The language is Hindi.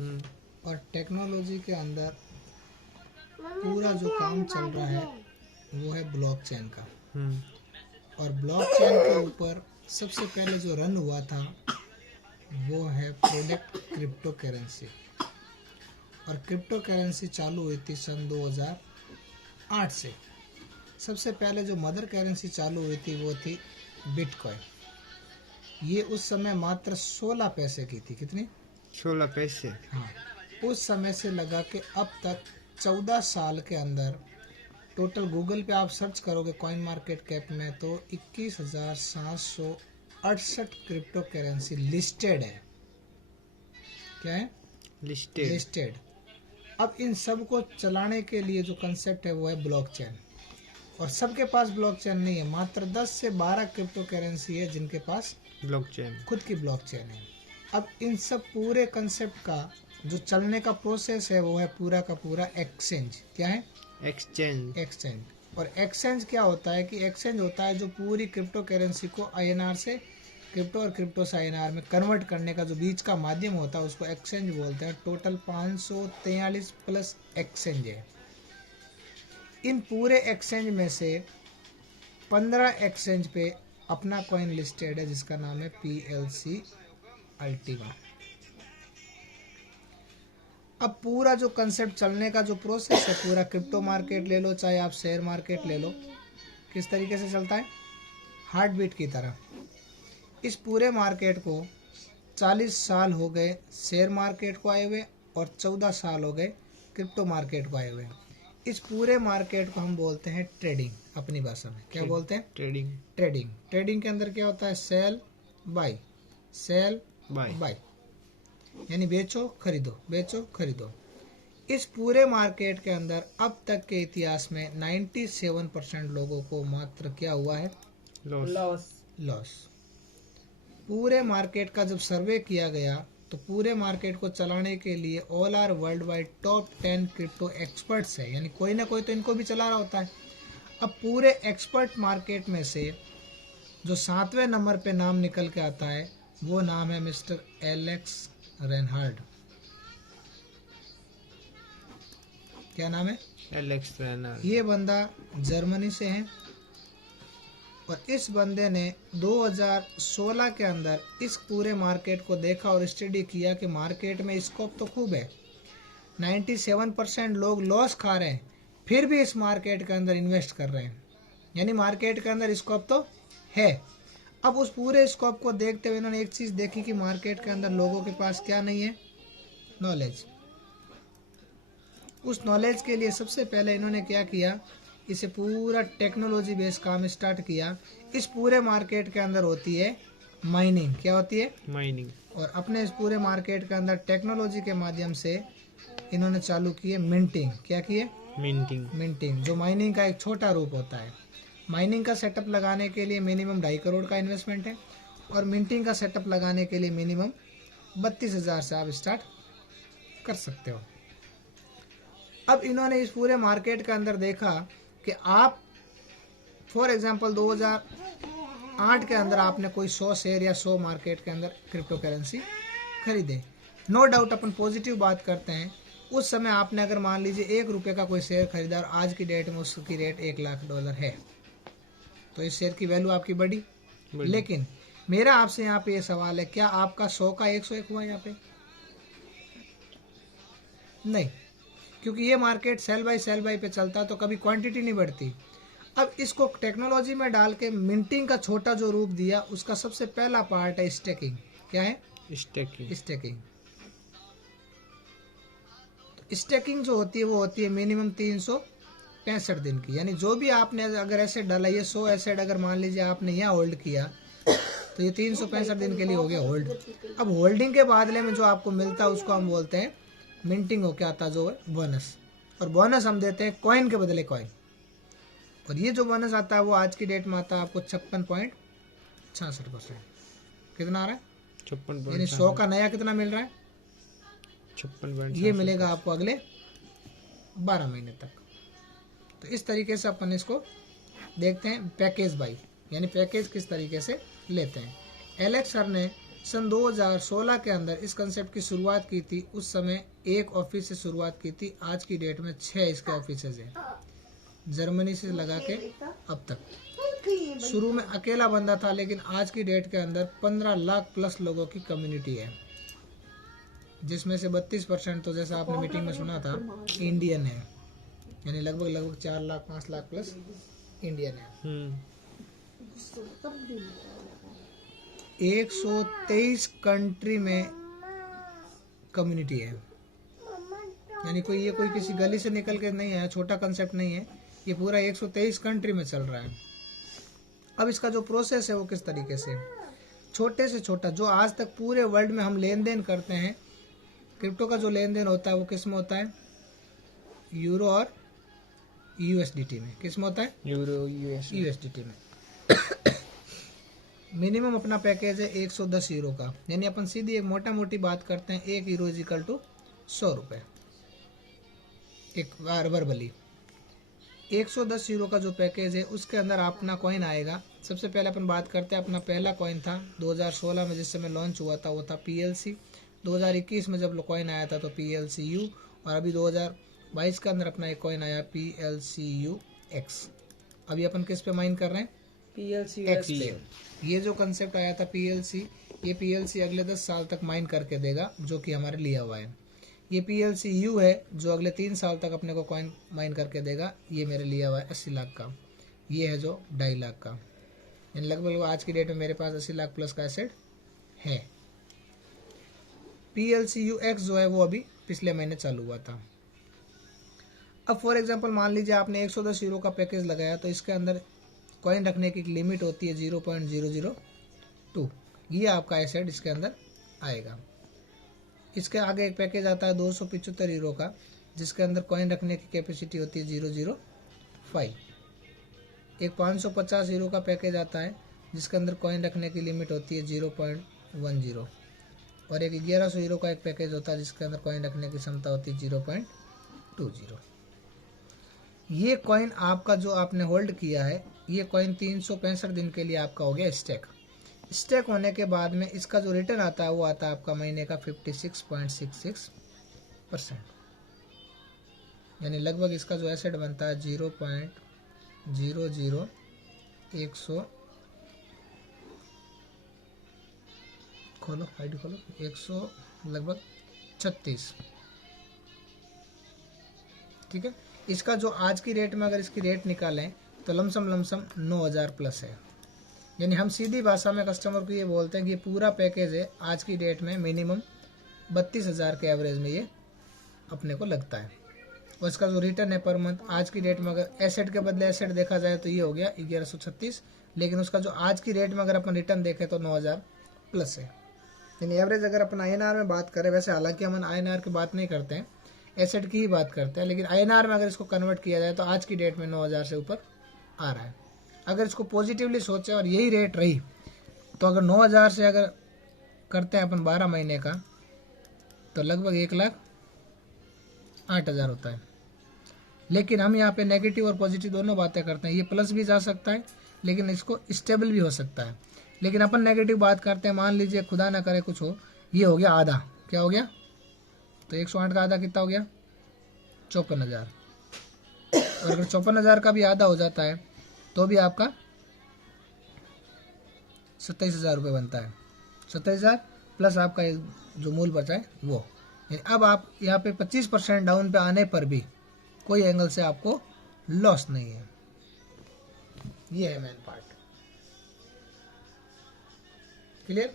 और टेक्नोलॉजी के अंदर पूरा जो काम चल रहा है वो है ब्लॉकचेन का। और ब्लॉकचेन के ऊपर सबसे पहले जो रन हुआ था वो है प्रोडक्ट क्रिप्टो करेंसी। और क्रिप्टो करेंसी चालू हुई थी सन 2008 से। सबसे पहले जो मदर करेंसी चालू हुई थी वो थी बिटकॉइन। ये उस समय मात्र 16 पैसे की थी। कितनी? 16 पैसे। हाँ, उस समय से लगा के अब तक 14 साल के अंदर टोटल गूगल पे आप सर्च करोगे कॉइन मार्केट कैप में तो 21,768 क्रिप्टो करेंसी लिस्टेड है। क्या है? लिस्टेड। अब इन सब को चलाने के लिए जो कंसेप्ट है वो है ब्लॉकचेन। और सबके पास ब्लॉकचेन नहीं है, मात्र 10 से 12 क्रिप्टो करेंसी है जिनके पास ब्लॉकचेन खुद की ब्लॉकचेन है। अब इन सब पूरे कंसेप्ट का जो चलने का प्रोसेस है वो है पूरा का पूरा एक्सचेंज। क्या है? एक्सचेंज। और एक्सचेंज क्या होता है कि एक्सचेंज होता है जो पूरी क्रिप्टो करेंसी को आईएनआर से क्रिप्टो और क्रिप्टो से आईएनआर में कन्वर्ट करने का जो बीच का माध्यम होता है उसको एक्सचेंज बोलते हैं। टोटल 543 प्लस एक्सचेंज है। इन पूरे एक्सचेंज में से 15 एक्सचेंज पे अपना कॉइन लिस्टेड है जिसका नाम है PLC अल्टीमा। अब पूरा जो कंसेप्ट चलने का जो प्रोसेस है, पूरा क्रिप्टो मार्केट ले लो चाहे आप शेयर मार्केट ले लो, किस तरीके से चलता है? हार्ट बीट की तरह। इस पूरे मार्केट को 40 साल हो गए शेयर मार्केट को आए हुए और 14 साल हो गए क्रिप्टो मार्केट को आए हुए। इस पूरे मार्केट को हम बोलते हैं ट्रेडिंग। अपनी भाषा में क्या बोलते हैं? ट्रेडिंग के अंदर क्या होता है? सेल बाय यानी बेचो खरीदो। इस पूरे मार्केट के अंदर अब तक के इतिहास में 97% लोगों को मात्र क्या हुआ है? लॉस। पूरे मार्केट का जब सर्वे किया गया तो पूरे मार्केट को चलाने के लिए all are world wide top 10 crypto experts है, यानी कोई ना कोई तो इनको भी चला रहा होता है। अब पूरे एक्सपर्ट मार्केट में से जो 7वें नंबर पे नाम निकल के आता है वो नाम है मिस्टर एलेक्स रेनहार्ड। क्या नाम है? Alex Reinhard. ये बंदा जर्मनी से है और इस बंदे ने 2016 के अंदर इस पूरे मार्केट को देखा और स्टडी किया कि मार्केट में स्कोप तो खूब है, 97% लोग लॉस खा रहे हैं फिर भी इस मार्केट के अंदर इन्वेस्ट कर रहे हैं, यानी मार्केट के अंदर स्कोप तो है। अब उस पूरे स्कोप को देखते हुए इन्होंने एक चीज़ देखी कि मार्केट के अंदर लोगों के पास क्या नहीं है? नॉलेज। उस नॉलेज के लिए सबसे पहले इन्होंने क्या किया? इसे पूरा टेक्नोलॉजी बेस काम स्टार्ट किया। इस पूरे मार्केट के अंदर होती है माइनिंग। क्या होती है? माइनिंग। और अपने इस पूरे मार्केट के अंदर टेक्नोलॉजी के माध्यम से इन्होंने चालू किए मिंटिंग। क्या किए? मिंटिंग, जो माइनिंग का एक छोटा रूप होता है। माइनिंग का सेटअप लगाने के लिए मिनिमम 2.5 करोड़ का इन्वेस्टमेंट है और मिंटिंग का सेटअप लगाने के लिए मिनिमम 32,000 से आप स्टार्ट कर सकते हो। अब इन्होंने इस पूरे मार्केट के अंदर देखा कि आप फॉर एग्जांपल 2008 के अंदर आपने कोई 100 शेयर या 100 मार्केट के अंदर क्रिप्टो करेंसी खरीदे। नो डाउट अपन पॉजिटिव बात करते हैं, उस समय आपने अगर मान लीजिए 1 रुपये का कोई शेयर खरीदा और आज की डेट में उसकी रेट $1 लाख है तो इस शेयर की वैल्यू आपकी बढ़ी। लेकिन मेरा आपसे यहाँ पे ये सवाल है, क्या आपका 100 का 101 हुआ यहाँ पे? नहीं, क्योंकि ये मार्केट सेल बाय पे चलता है तो कभी क्वांटिटी नहीं बढ़ती। अब इसको टेक्नोलॉजी में डाल के मिंटिंग का छोटा जो रूप दिया उसका सबसे पहला पार्ट है स्टेकिंग। क्या है? स्टेकिंग। तो स्टेकिंग जो होती है वो होती है मिनिमम 365 दिन की, यानी जो भी आपने अगर एसेट डाला, ये 100 एसेट अगर मान लीजिए आपने यहाँ होल्ड किया तो ये 365 दिन के लिए हो गया होल्ड। अब होल्डिंग के बदले में जो आपको मिलता है उसको हम बोलते हैं मिंटिंग। हो क्या आता जो है? बोनस। और बोनस हम देते हैं कॉइन के बदले कॉइन। और ये जो बोनस आता है वो आज की डेट में आता है आपको 56.66%। कितना आ रहा है? 56। यानी 100 का नया कितना मिल रहा है? 56। ये मिलेगा आपको अगले 12 महीने तक। तो इस तरीके से अपन इसको देखते हैं पैकेज बाई, यानी पैकेज किस तरीके से लेते हैं। एलेक्स सर ने सन 2016 के अंदर इस कंसेप्ट की शुरुआत की थी। उस समय एक ऑफिस से शुरुआत की थी, आज की डेट में 6 इसके ऑफिसेज हैं, जर्मनी से लगा के अब तक। शुरू में अकेला बंदा था, लेकिन आज की डेट के अंदर 15 लाख प्लस लोगों की कम्युनिटी है, जिसमें से 32% तो जैसा आपने मीटिंग में सुना था इंडियन है, यानी लगभग 4 लाख 5 लाख प्लस इंडियन है। 123 कंट्री में कम्युनिटी है, यानी ये कोई किसी गली से निकल के नहीं है, छोटा कंसेप्ट नहीं है, ये पूरा 123 कंट्री में चल रहा है। अब इसका जो प्रोसेस है वो किस तरीके से, छोटे से छोटा जो आज तक पूरे वर्ल्ड में हम लेन देन करते हैं, क्रिप्टो का जो लेन देन होता है वो किस में होता है, यूरो और यूएसडीटी में। किस में होता है, यूरो यूएसडीटी में। मिनिमम अपना पैकेज है 110 यूरो का, यानी अपन सीधी एक मोटा मोटी बात करते हैं, 1 यूरो इजिकल टू 100 रुपये एक बार वर्बली। 110 यूरो का जो पैकेज है उसके अंदर अपना कॉइन आएगा। सबसे पहले अपन बात करते हैं, अपना पहला कॉइन था 2016 में जिस समय लॉन्च हुआ था, वो था PLC। 2021 में जब कॉइन आया था तो PLCU, और अभी 2022 के अंदर अपना एक कॉइन आया PLCUX। अभी अपन किस पे माइन कर रहे हैं, PLCX पे। ये जो कंसेप्ट आया था PLC, ये PLC अगले 10 साल तक माइन करके देगा, जो कि हमारे लिया हुआ है। ये PLCU है जो अगले 3 साल तक अपने को कॉइन माइन करके देगा, ये मेरे लिया हुआ है 80 लाख का। ये है जो 2.5 लाख का, यानी लगभग आज की डेट में मेरे पास 80 लाख प्लस का एसेट है। PLCUX जो है वो अभी पिछले महीने चालू हुआ था। अब फॉर एग्जांपल मान लीजिए आपने 110 यूरो का पैकेज लगाया, तो इसके अंदर कॉइन रखने की एक लिमिट होती है 0.002, ये आपका एसेट इसके अंदर आएगा। इसके आगे एक पैकेज आता है 275 यूरो का, जिसके अंदर कॉइन रखने की कैपेसिटी होती है 0.005। एक 550 यूरो का पैकेज आता है जिसके अंदर कॉइन रखने की लिमिट होती है 0.10, और एक 1100 यूरो का एक पैकेज होता है जिसके अंदर कॉइन रखने की क्षमता होती है 0.20। ये कॉइन आपका जो आपने होल्ड किया है, ये कॉइन 365 दिन के लिए आपका हो गया स्टेक। स्टेक होने के बाद में इसका जो रिटर्न आता है वो आता है आपका महीने का 56.66%, यानी लगभग इसका जो एसेट बनता है 0.00100 खोलो आईडी खोलो 100 लगभग 36। ठीक है, इसका जो आज की रेट में अगर इसकी रेट निकालें तो लमसम 9000 प्लस है। यानी हम सीधी भाषा में कस्टमर को ये बोलते हैं कि ये पूरा पैकेज है आज की डेट में मिनिमम 32,000 के एवरेज में ये अपने को लगता है। और इसका जो रिटर्न है पर मंथ आज की डेट में अगर एसेट के बदले एसेट देखा जाए तो ये हो गया 1136, लेकिन उसका जो आज की रेट में अगर अपन रिटर्न देखें तो 9000 प्लस है। यानी एवरेज अगर अपन INR में बात करें, वैसे हालांकि हम INR की बात नहीं करते हैं, एसेट की ही बात करते हैं, लेकिन INR में अगर इसको कन्वर्ट किया जाए तो आज की डेट में 9000 से ऊपर आ रहा है। अगर इसको पॉजिटिवली सोचें और यही रेट रही तो अगर 9000 से अगर करते हैं अपन 12 महीने का तो लगभग 1,08,000 होता है। लेकिन हम यहाँ पे नेगेटिव और पॉजिटिव दोनों बातें करते हैं, ये प्लस भी जा सकता है लेकिन इसको स्टेबल भी हो सकता है। लेकिन अपन नेगेटिव बात करते हैं, मान लीजिए खुदा ना करे कुछ हो, ये हो गया आधा, क्या हो गया, तो 108 का आधा कितना हो गया 54,000। और अगर 54,000 का भी आधा हो जाता है तो भी आपका 27,000 रुपये बनता है। 27,000 प्लस आपका जो मूल बचा है वो। अब आप यहाँ पे 25% डाउन पे आने पर भी कोई एंगल से आपको लॉस नहीं है। ये है मेन पार्ट। क्लियर।